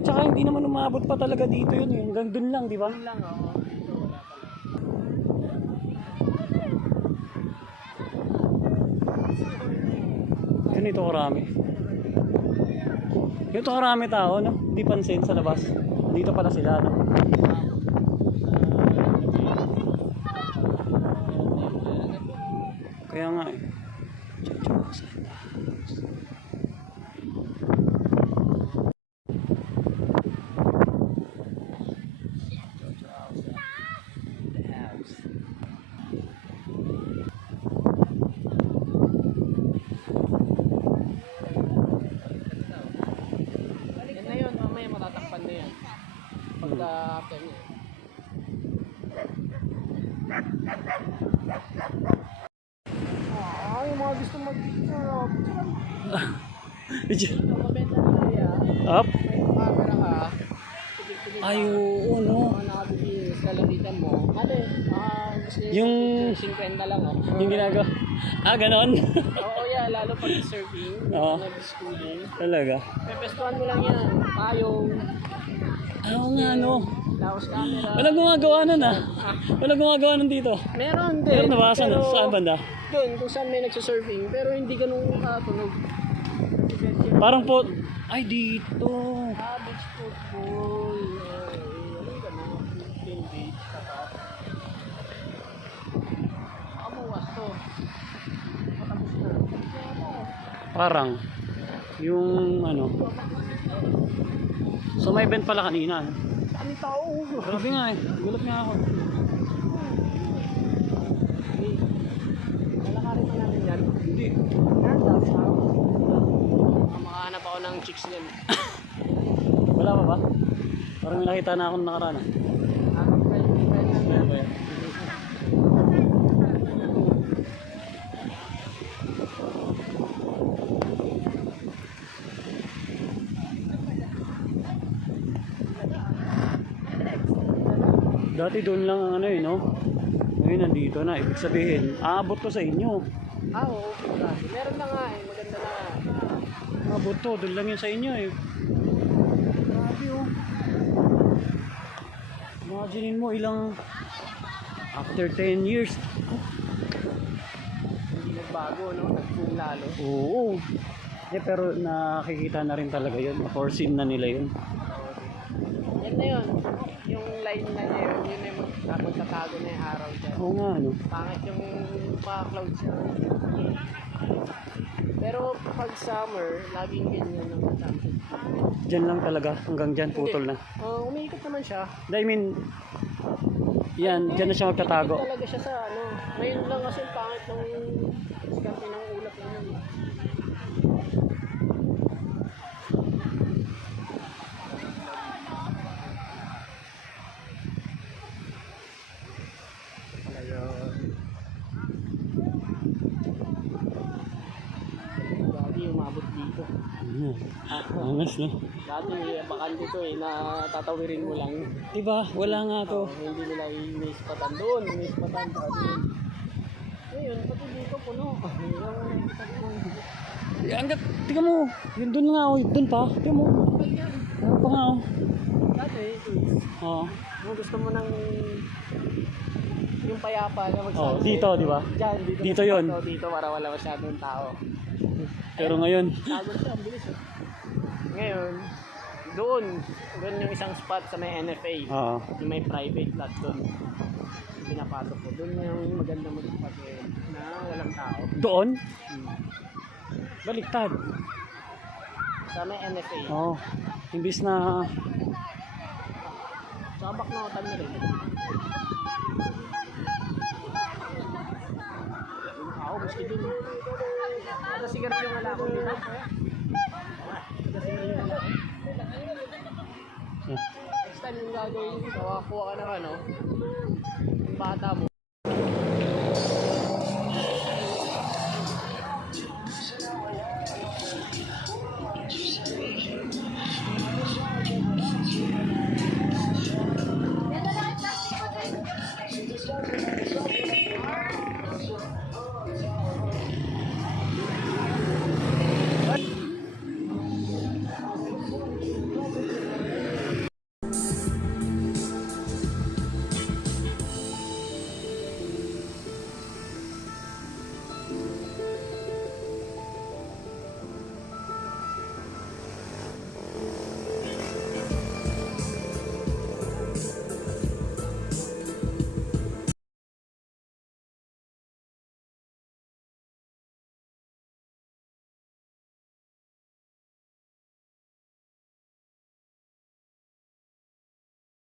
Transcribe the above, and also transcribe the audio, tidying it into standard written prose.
At saka hindi naman umabot pa talaga dito yun. Hanggang dun lang, di ba? Doon lang, oo. Dito wala pala. Ganito karami. Ganito karami tao, no? Hindi pansin sa labas. Dito pala sila, no? Kaya nga eh. Yan na yun, mamaya matatakpan na yan. Pagka after niya. Yung mga gusto mag-picture. Mabenta na kaya. Up? May camera ka. Ay, oo, no? Mga nakabili sa lamitan mo. Ano gusto niyo Yung... picture 50 lang Yung ginagawa. Ah, ganon? Oo, yeah, lalo pag surfing, Oo. nag-schooling. Talaga? Pepestuhan mo lang yan. Payong, Oo nga, no? laos camera. Walang gumagawa nun, ah. Walang gumagawa nun dito. Meron din. Meron na ba? Saan? pero Saan banda? Doon, kung saan may nagsusurfing. Pero hindi ganun katunog. Parang po... Ay, dito. Beach football. Ano ganun? Yung beach, tapat. Amuwas to. Matapos na. Parang. Yung ano. So may event pala kanina. No? Kami tao. Grabe nga eh. Gulat nga ako. Lalakarin pa namin yan. Hindi. Yan, tapos na. Makahanap ako ng chicks yan. Wala pa ba? Parang may nakita na ako nung nakaraan. Ah. Ayan ba yan? Dati doon lang ang ano eh, no? Ngayon nandito na. Ibig sabihin, aabot to sa inyo. Oo. Meron na nga eh. Maganda na nga. Aabot to. Doon lang yun sa inyo eh. Grabe oh. Imaginin mo ilang... After 10 years. Hindi nagbago, no? Nagpung lalo. Oo. Pero nakikita na rin talaga yun. Foreseen na nila yun. Yan na yun. Yung line na niya yun. Yun na yung magtatago na yung araw dyan. Oo nga, no? Pangit yung mga clouds niya. Pero pag summer, laging ganyan ang matapos. Diyan lang talaga. Hanggang dyan, putol na. Umiikot naman siya. I mean, yan, dyan na siya magtatago. Umiikot talaga siya sa ano. Ngayon lang kasi pangit ng skarte ng ulap na yun. Dati umabot dito. Angas, no? Dati bakante to eh, natatawirin mo lang. Diba? Wala nga to. Hindi nila iniispatan doon, iniispatan pa doon. Ngayon, pati dito puno. Hanggat, tingnan mo. Yun dun nga, oh. Dun pa. Tingnan mo. Ano pa nga, oh. Dati, Oo. kung gusto mo ng yung payapa na Oh, dito, di ba? Diyan, Dito yun. Dito para wala masyadong tao. Pero ngayon, Tago siya, ang bilis. Ngayon, doon yung isang spot sa may NFA. oo. Yung may private lot doon. Pinapasok ko. Doon yung maganda mag-spot eh, na walang tao. Doon? Baliktad. Sa may NFA. Oo. Imbis na, Sa Baknotan na rin. Ako, gusto din. Kada sigarilyo yung alako dito. Kada sigarilyo yung alako. Next time yung gagawin, kawakuha ka ng ano, yung bata mo.